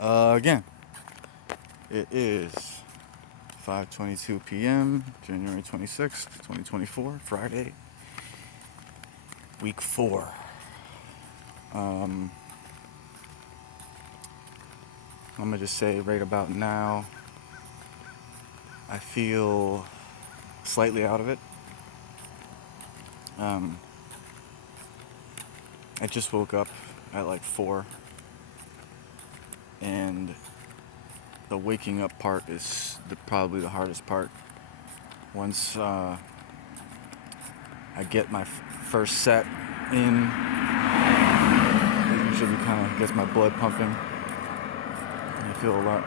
Again, it is 5:22 p.m., January 26th, 2024, Friday, week 4. Um, I'm gonna just say right about now, I feel slightly out of it. Um, I just woke up at like 4, and the waking up part is probably the hardest part. Once I get my first set in, it usually kind of gets my blood pumping. I feel a lot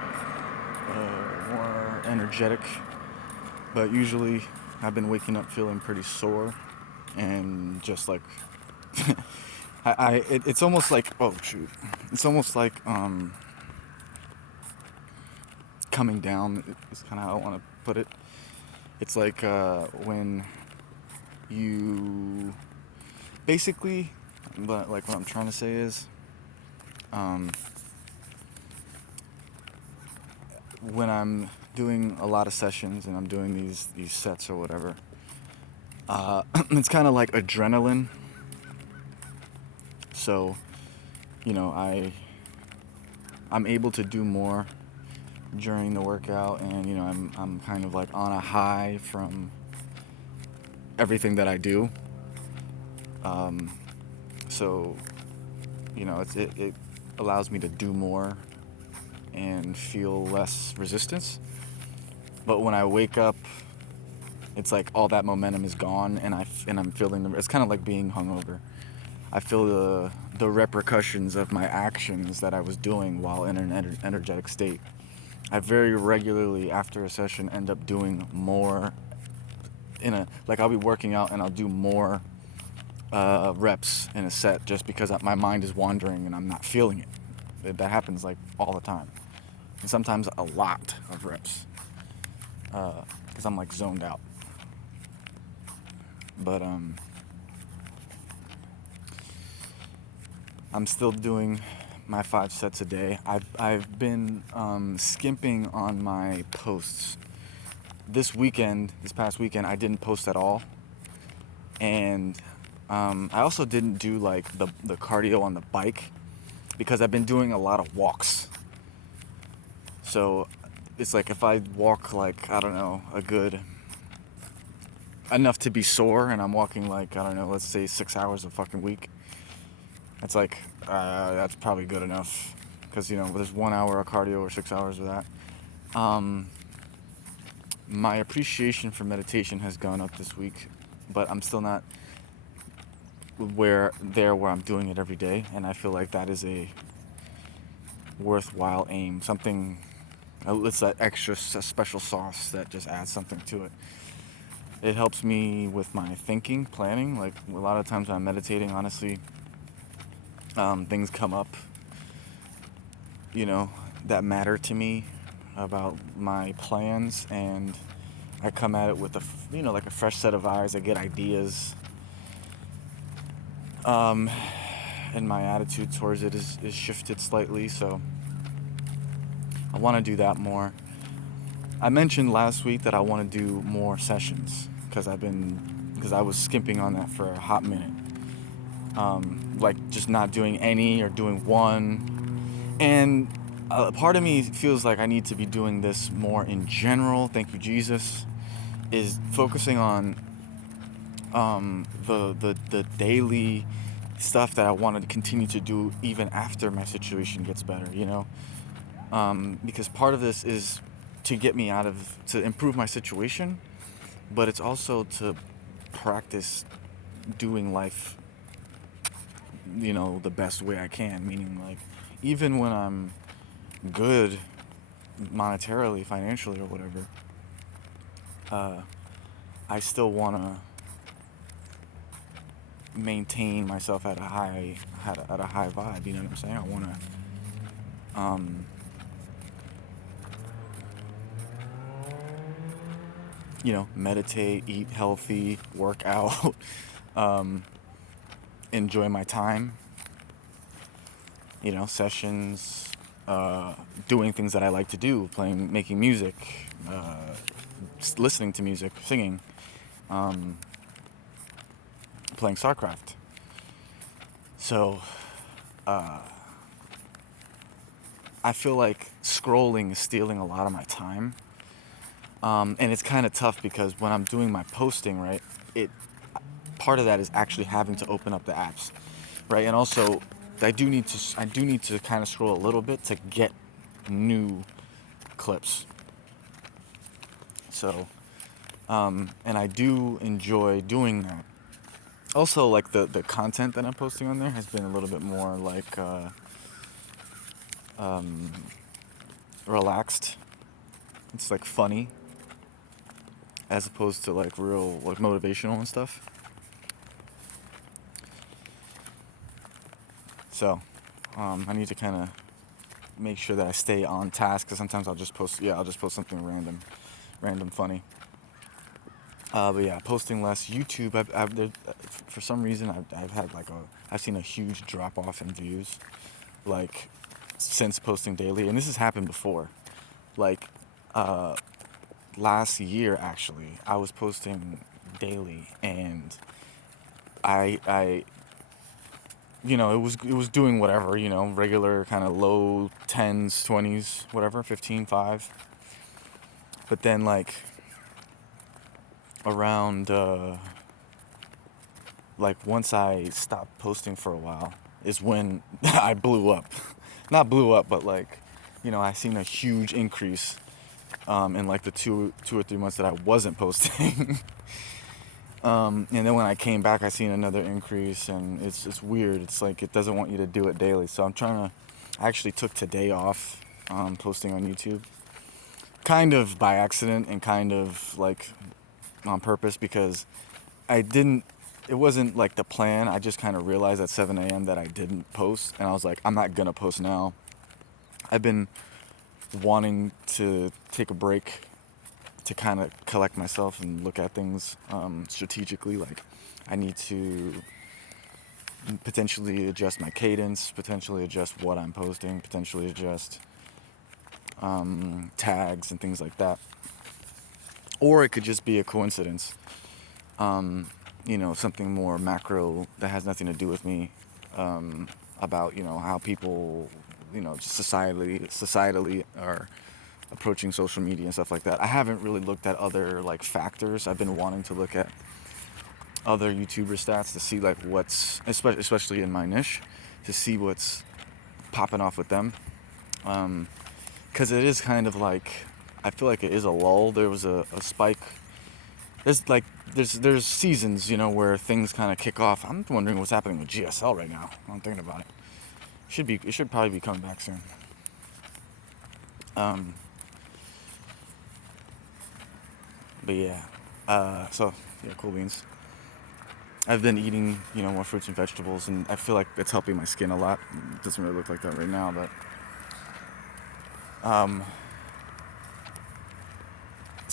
more energetic, but usually I've been waking up feeling pretty sore and just like it's almost like, oh shoot, it's almost like coming down is kind of how I want to put it. It's like when you basically, but like what I'm trying to say is um, when I'm doing a lot of sessions and I'm doing these sets or whatever, it's kind of like adrenaline. So, you know, I'm able to do more during the workout, and I'm kind of like on a high from everything that I do. Um, so, it allows me to do more and feel less resistance. But when I wake up, it's like all that momentum is gone, and I'm feeling it's kind of like being hungover. I feel the repercussions of my actions that I was doing while in an energetic state. I very regularly after a session end up doing more like I'll be working out and I'll do more reps in a set just because my mind is wandering and I'm not feeling it. That happens like all the time, and sometimes a lot of reps because I'm like zoned out. But I'm still doing my 5 sets a day. I've been skimping on my posts. This past weekend, I didn't post at all, and I also didn't do like the cardio on the bike because I've been doing a lot of walks. So it's like if I walk like, I don't know, a good enough to be sore, and I'm walking like, I don't know, let's say 6 hours a fucking week. It's like that's probably good enough because there's 1 hour of cardio or 6 hours of that. My appreciation for meditation has gone up this week, but I'm still not where I'm doing it every day, and I feel like that is a worthwhile aim. Something, it's that extra special sauce that just adds something to it. It helps me with my thinking, planning. Like a lot of times when I'm meditating, honestly, things come up, that matter to me about my plans, and I come at it with like a fresh set of eyes. I get ideas, and my attitude towards it is shifted slightly. So I want to do that more. I mentioned last week that I want to do more sessions because I was skimping on that for a hot minute. Like just not doing any or doing one. And part of me feels like I need to be doing this more in general. Thank you, Jesus. Is focusing on the daily stuff that I want to continue to do even after my situation gets better. Because part of this is to get me to improve my situation, but it's also to practice doing life the best way I can, meaning like even when I'm good monetarily, financially, or whatever, I still want to maintain myself at a high vibe. You know what I'm saying? I want to meditate, eat healthy, work out, enjoy my time, sessions, doing things that I like to do, making music, listening to music, singing, um, playing StarCraft. So I feel like scrolling is stealing a lot of my time. And it's kind of tough because when I'm doing my posting, right, it part of that is actually having to open up the apps, right? And also, I do need to kind of scroll a little bit to get new clips. So, and I do enjoy doing that. Also, like the content that I'm posting on there has been a little bit more like relaxed. It's like funny as opposed to like real like motivational and stuff. So, I need to kind of make sure that I stay on task because sometimes I'll just post something random funny. But yeah, posting less. YouTube, for some reason, I've seen a huge drop off in views, like since posting daily, and this has happened before. Like last year, actually, I was posting daily, and I it was doing whatever, regular kind of low tens, 20s, whatever, 15, 5. But then like around like once I stopped posting for a while is when I blew up. Not blew up, but like, I seen a huge increase in like the 2 or 3 months that I wasn't posting. And then when I came back, I seen another increase, and it's weird. It's like it doesn't want you to do it daily. So I actually took today off posting on YouTube, kind of by accident and kind of like on purpose because I didn't. It wasn't like the plan. I just kind of realized at 7 a.m. that I didn't post, and I was like, I'm not gonna post now. I've been wanting to take a break to kind of collect myself and look at things strategically. Like, I need to potentially adjust my cadence, potentially adjust what I'm posting, potentially adjust tags and things like that. Or it could just be a coincidence. Something more macro that has nothing to do with me, about how people, societally are approaching social media and stuff like that. I haven't really looked at other like factors. I've been wanting to look at other YouTuber stats to see like what's especially in my niche, to see what's popping off with them. Because it is kind of like, I feel like it is a lull. There was a spike. There's seasons, where things kind of kick off. I'm wondering what's happening with GSL right now. I'm thinking about it. It should probably be coming back soon. But yeah, cool beans. I've been eating, more fruits and vegetables, and I feel like it's helping my skin a lot. It doesn't really look like that right now, but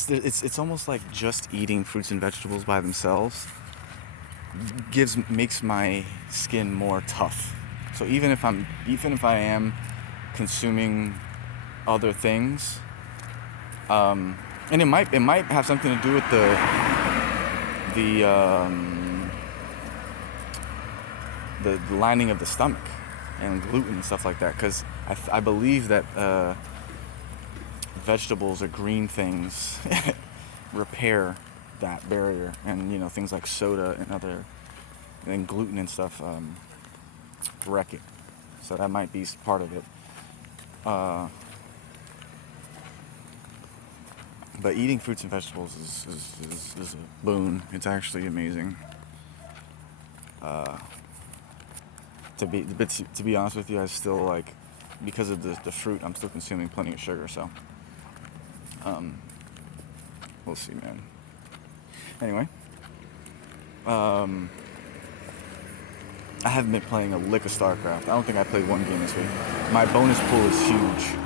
it's almost like just eating fruits and vegetables by themselves makes my skin more tough. So even if I am consuming other things, and it might have something to do with the lining of the stomach and gluten and stuff like that, because I believe that vegetables or green things repair that barrier, and things like soda and gluten and stuff wreck it. So that might be part of it. But eating fruits and vegetables is a boon. It's actually amazing. To be honest with you, I still like, because of the fruit, I'm still consuming plenty of sugar. So we'll see, man. Anyway, I haven't been playing a lick of StarCraft. I don't think I played one game this week. My bonus pool is huge.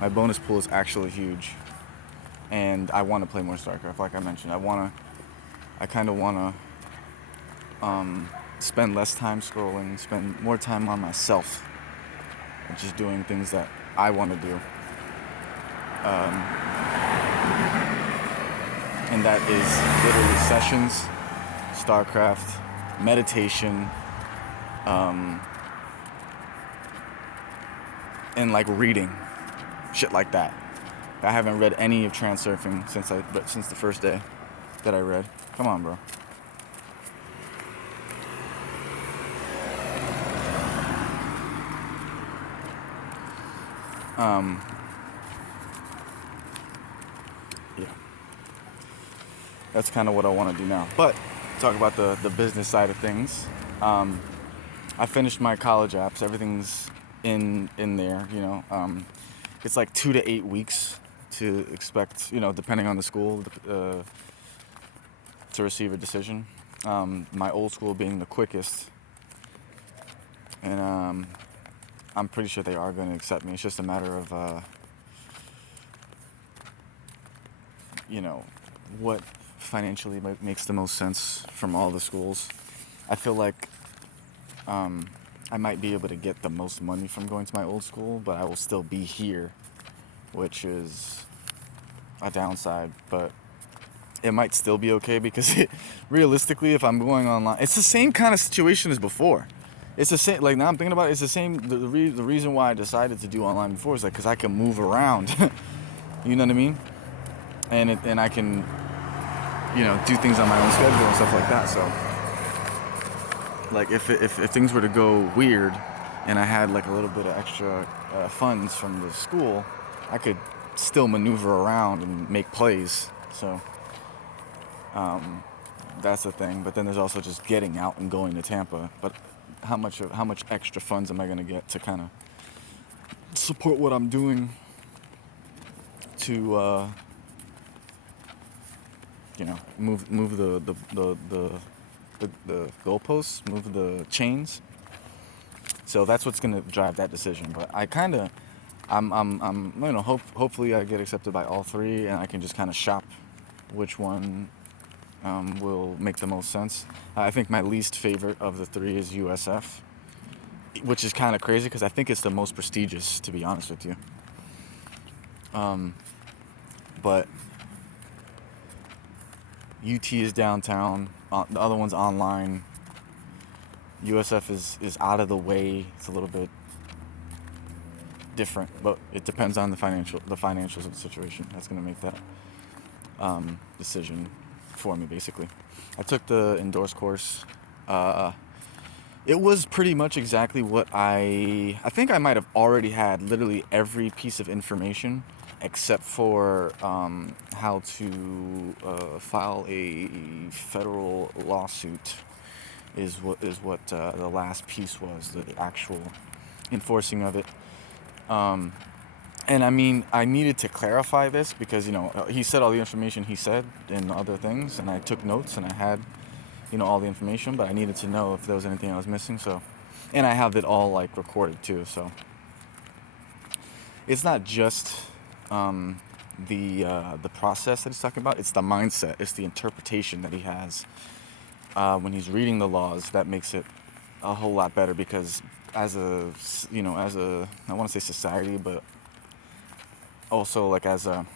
My bonus pool is actually huge, and I want to play more StarCraft. Like I mentioned, I kind of want to spend less time scrolling, spend more time on myself. and just doing things that I want to do. And that is literally sessions, StarCraft, meditation, and like reading, shit like that. I haven't read any of Transurfing since the first day that I read. Come on, bro. Yeah, that's kind of what I want to do now. But talk about the business side of things. I finished my college apps. Everything's in there. It's like 2 to 8 weeks to expect. Depending on the school, to receive a decision. My old school being the quickest, and I'm pretty sure they are going to accept me. It's just a matter of what financially makes the most sense from all the schools. I feel like I might be able to get the most money from going to my old school, but I will still be here, which is a downside. But it might still be okay because realistically, if I'm going online, it's the same kind of situation as before. It's the same. Like now I'm thinking about it, it's the same. The reason why I decided to do online before is like because I can move around. You know what I mean? And I can do things on my own schedule and stuff like that. So like if things were to go weird and I had like a little bit of extra funds from the school, I could still maneuver around and make plays. So that's the thing. But then there's also just getting out and going to Tampa. But how much extra funds am I going to get to kind of support what I'm doing to move the goalposts, move the chains. So that's what's gonna drive that decision. But hopefully I get accepted by all three, and I can just kind of shop which one will make the most sense. I think my least favorite of the three is USF, which is kind of crazy because I think it's the most prestigious, to be honest with you. But UT is downtown, the other one's online. USF is out of the way. It's a little bit different, but it depends on the financials of the situation. That's going to make that decision for me, basically. I took the endorse course. It was pretty much exactly what I think I might have already had literally every piece of information except for how to file a federal lawsuit is what the last piece was, the actual enforcing of it. And I mean, I needed to clarify this because, he said all the information he said and other things, and I took notes and I had, all the information, but I needed to know if there was anything I was missing. So, and I have it all like recorded too. So it's not just the process that he's talking about. It's the mindset. It's the interpretation that he has when he's reading the laws that makes it a whole lot better. Because as a I want to say society, but also like as a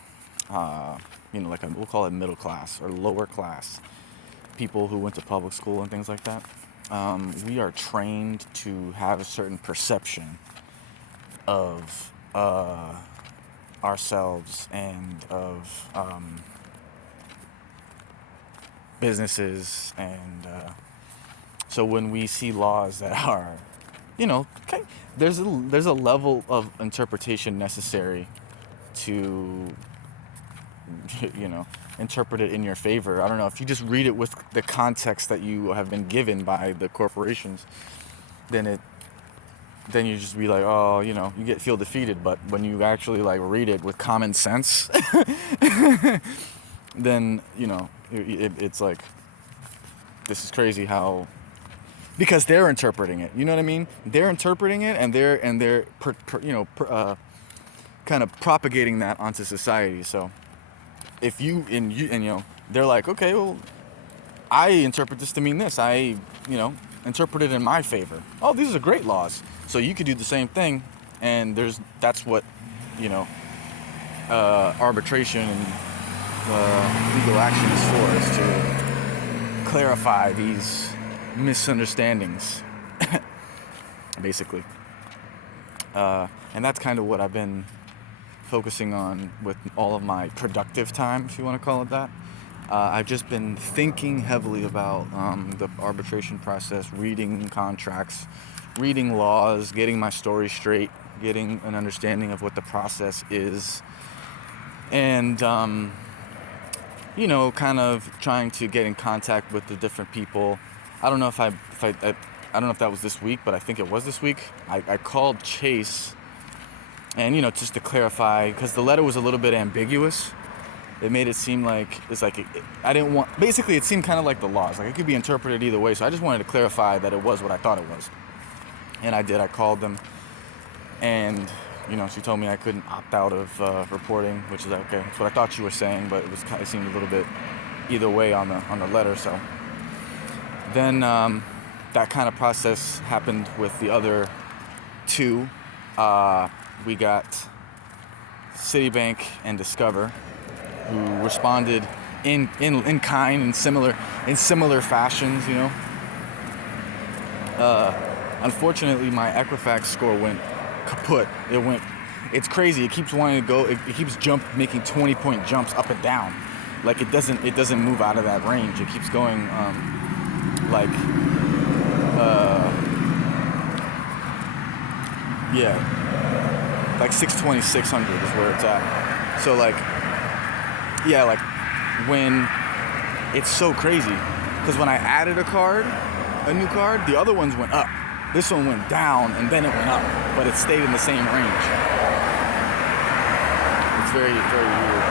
we'll call it middle class or lower class people who went to public school and things like that, we are trained to have a certain perception of ourselves and of businesses, and so when we see laws that are there's a level of interpretation necessary to interpret it in your favor. I don't know, if you just read it with the context that you have been given by the corporations, then you just be like, oh, you feel defeated. But when you actually like read it with common sense, then it's like, this is crazy how, because they're interpreting it. You know what I mean? They're interpreting it, and they're kind of propagating that onto society. So if they're like, okay, well, I interpret this to mean this. I interpret it in my favor. Oh, these are great laws. So you could do the same thing And that's what, you know, arbitration and legal action is to clarify these misunderstandings, basically. And that's kind of what I've been focusing on with all of my productive time, if you want to call it that. I've just been thinking heavily about the arbitration process, reading contracts, reading laws, getting my story straight, getting an understanding of what the process is, and you know, kind of trying to get in contact with the different people. I don't know if I don't know if that was this week, but I think it was this week. I called Chase, and you know, just to clarify, because the letter was a little bit ambiguous. It made it seem like I didn't want. Basically, it seemed kind of like the laws, like it could be interpreted either way. So I just wanted to clarify that it was what I thought it was, and I did. I called them, and you know, she told me I couldn't opt out of reporting, which is okay. That's what I thought you were saying, but it seemed a little bit either way on the letter. So then that kind of process happened with the other two. We got Citibank and Discover, who responded in kind, in similar fashions, you know. Unfortunately, my Equifax score went kaput. It's crazy. It keeps wanting to go. It keeps making 20-point jumps up and down. Like it doesn't move out of that range. It keeps going like 620, 600 is where it's at. So like when it's so crazy, because when I added a new card, the other ones went up. This one went down and then it went up, but it stayed in the same range. It's very, very weird.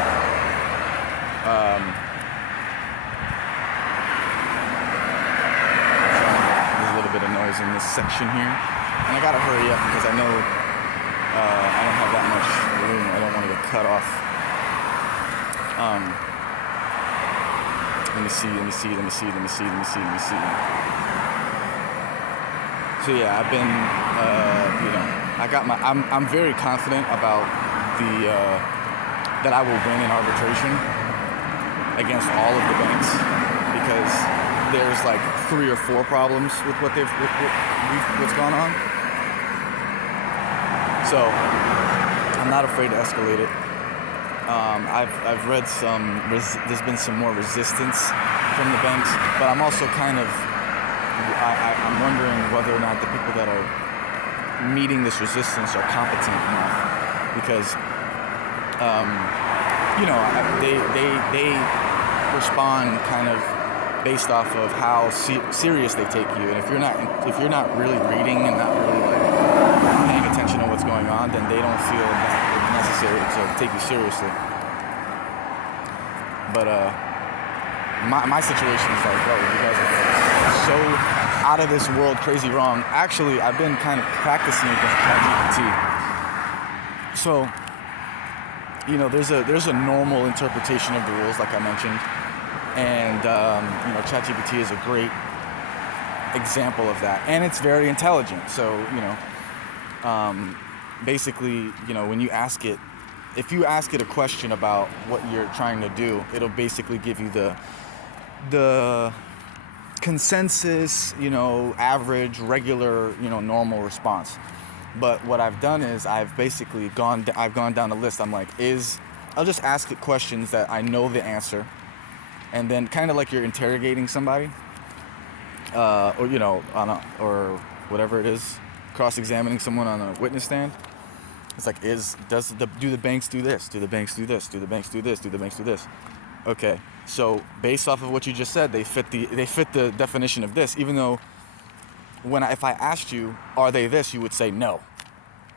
There's a little bit of noise in this section here, and I gotta hurry up because I know I don't have that much room. I don't want to get cut off. Let me see. So yeah, I've been, I'm very confident about that I will win in arbitration against all of the banks, because there's like 3 or 4 problems with what's gone on. So I'm not afraid to escalate it. I've read there's been some more resistance from the banks, but I'm also kind of, I'm wondering whether or not the people that are meeting this resistance are competent enough, because, they respond kind of based off of how serious they take you, and if you're not really reading and not really like paying attention to what's going on, then they don't feel that it's necessary to take you seriously. But my situation is like, bro, you guys are so out of this world, crazy wrong. Actually, I've been kind of practicing against ChatGPT. So, you know, there's a normal interpretation of the rules, like I mentioned, and ChatGPT is a great example of that, and it's very intelligent. So, you know, basically, you know, when you ask it, if you ask it a question about what you're trying to do, it'll basically give you the consensus, you know, average, regular, you know, normal response. But what I've done is I've basically gone down the list. I'm like, I'll just ask it questions that I know the answer, and then kind of like you're interrogating somebody, or you know, or whatever it is, cross-examining someone on a witness stand. It's like, do the banks do this? Do the banks do this? Do the banks do this? Do the banks do this? Okay, so based off of what you just said, they fit the definition of this. Even though, if I asked you, are they this, you would say no.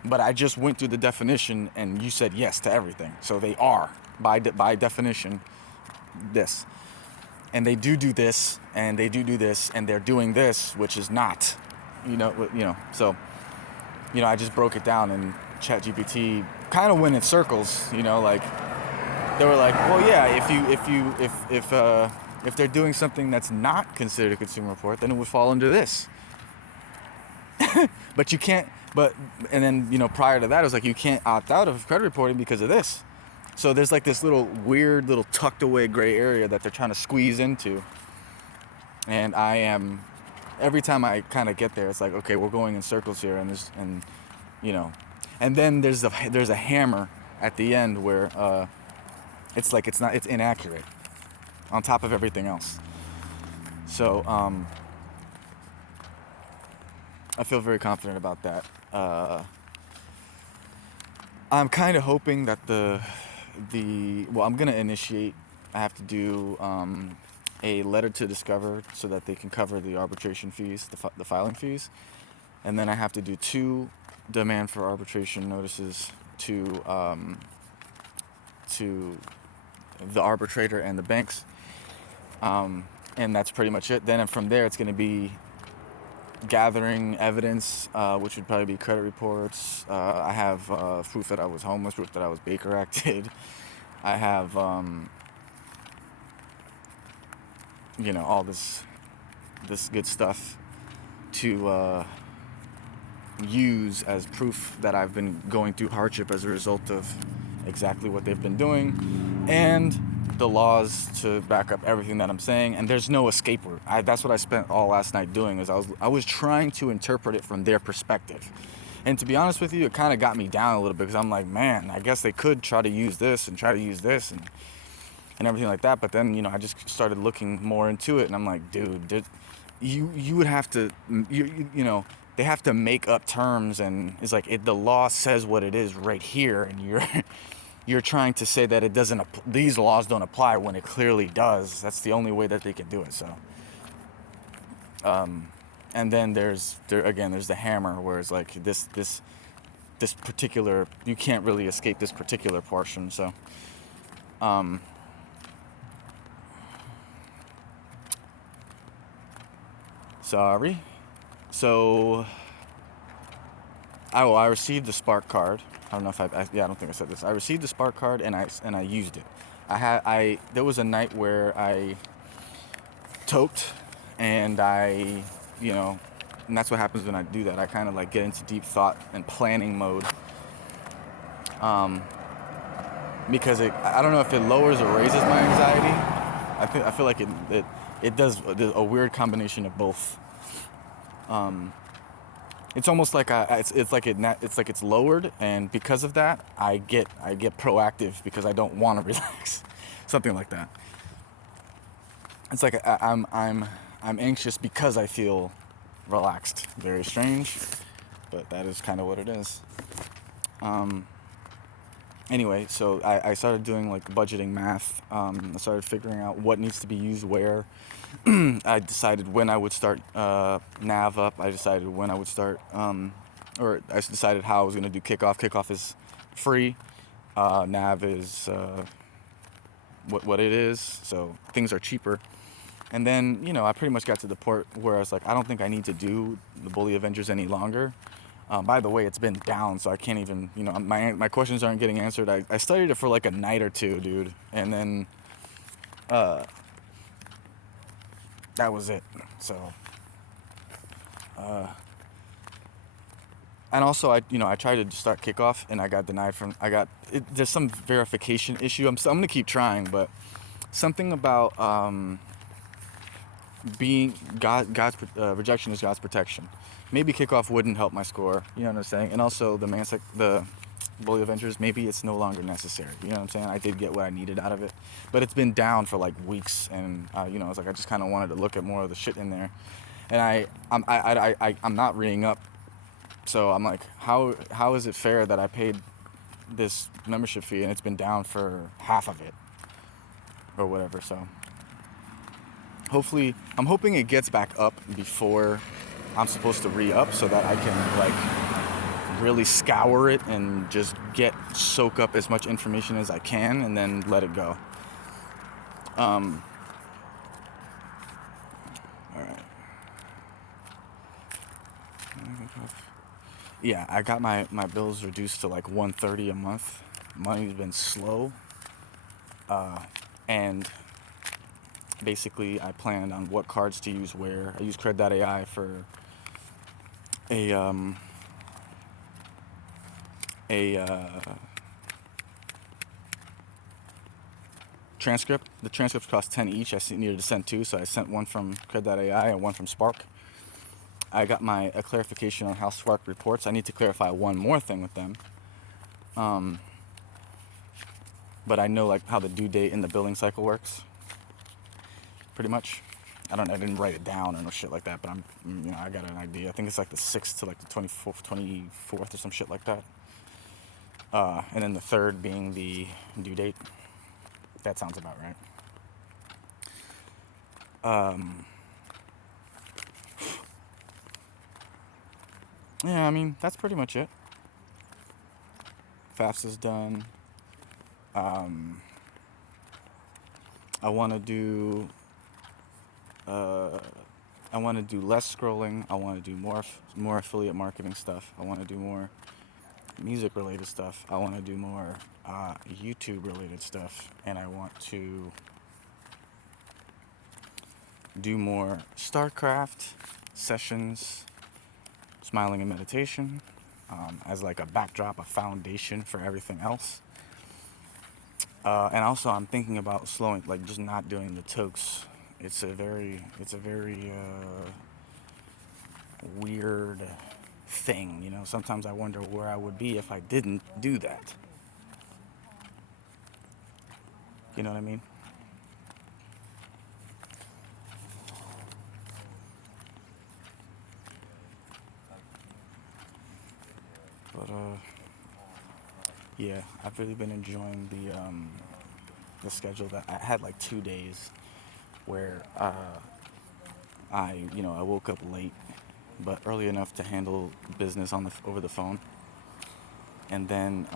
But I just went through the definition, and you said yes to everything. So they are, by definition, this. And they do this, and they do this, and they're doing this, which is not. You know. So, you know, I just broke it down, and ChatGPT kind of went in circles. You know, like they were like, well, yeah, if they're doing something that's not considered a consumer report, then it would fall under this. But you can't. But and then prior to that, it was like you can't opt out of credit reporting because of this. So there's like this little weird, little tucked away gray area that they're trying to squeeze into. And every time I kind of get there, it's like, okay, we're going in circles here, and then there's a hammer at the end where it's like it's inaccurate on top of everything else. So I feel very confident about that. I'm kind of hoping that I'm gonna initiate. I have to do a letter to Discover so that they can cover the arbitration fees, the filing fees, and then I have to do 2 demand for arbitration notices to the arbitrator and the banks, and that's pretty much it. Then from there, it's going to be gathering evidence, which would probably be credit reports. I have proof that I was homeless, proof that I was Baker acted. I have all this good stuff to use as proof that I've been going through hardship as a result of exactly what they've been doing, and the laws to back up everything that I'm saying. And there's no escape route. That's what I spent all last night doing. I was trying to interpret it from their perspective. And to be honest with you, it kind of got me down a little bit, because I'm like, man, I guess they could try to use this and and everything like that. But then, I just started looking more into it, and I'm like, dude, you would have to, they have to make up terms, and it's like the law says what it is right here, and you're trying to say that it doesn't. These laws don't apply when it clearly does. That's the only way that they can do it. So, and then there's the hammer, where it's like this particular, you can't really escape this particular portion. So, sorry. So, I received the Spark card. I don't know if I don't think I said this. I received the Spark card, and I used it. There was a night where I toked, and and that's what happens when I do that. I kind of like get into deep thought and planning mode. Because I don't know if it lowers or raises my anxiety. I feel like it does a weird combination of both. It's almost like it's lowered, and because of that, I get proactive because I don't want to relax, something like that. It's like I'm anxious because I feel relaxed. Very strange, but that is kind of what it is. Anyway, so I started doing like budgeting math. I started figuring out what needs to be used where. I decided when I would start Nav up. I decided when I would start, or I decided how I was going to do Kickoff. Kickoff is free. Nav is what it is. So things are cheaper. And then, I pretty much got to the point where I was like, I don't think I need to do the Bully Avengers any longer. By the way, it's been down, so I can't even, my questions aren't getting answered. I studied it for like a night or two, dude. And then that was it. So, and also I tried to start Kickoff, and I got denied there's some verification issue. I'm gonna keep trying, but something about being God's rejection is God's protection. Maybe Kickoff wouldn't help my score. You know what I'm saying? And also the Bully Avengers, maybe it's no longer necessary. You know what I'm saying? I did get what I needed out of it, but it's been down for like weeks, and it's like I just kind of wanted to look at more of the shit in there, and I'm not reading up, so I'm like, how is it fair that I paid this membership fee and it's been down for half of it, or whatever? So hopefully, I'm hoping it gets back up before I'm supposed to re-up, so that I can like really scour it and just soak up as much information as I can, and then let it go. All right. Yeah, I got my bills reduced to like $130 a month. Money's been slow, and basically I planned on what cards to use where. I use Cred.ai for a a transcript. The transcripts cost 10 each. Needed to send two, so I sent one from Cred.ai and one from Spark. I got a clarification on how Spark reports. I need to clarify one more thing with them. But I know like how the due date in the billing cycle works. Pretty much. I didn't write it down or no shit like that, but I got an idea. I think it's like the 6th to like the 24th or some shit like that. And then the 3rd being the due date. That sounds about right. Yeah, I mean, that's pretty much it. FAFSA's done. I want to do I want to do less scrolling. I want to do more affiliate marketing stuff. I want to do more music related stuff. I want to do more YouTube related stuff, and I want to do more StarCraft sessions, smiling and meditation, as like a backdrop, a foundation for everything else. And also, I'm thinking about slowing, like just not doing the tokes. It's a very weird thing, you know. Sometimes I wonder where I would be if I didn't do that. You know what I mean? But yeah, I've really been enjoying the schedule. That I had like 2 days where I woke up late, but early enough to handle business over the phone, and then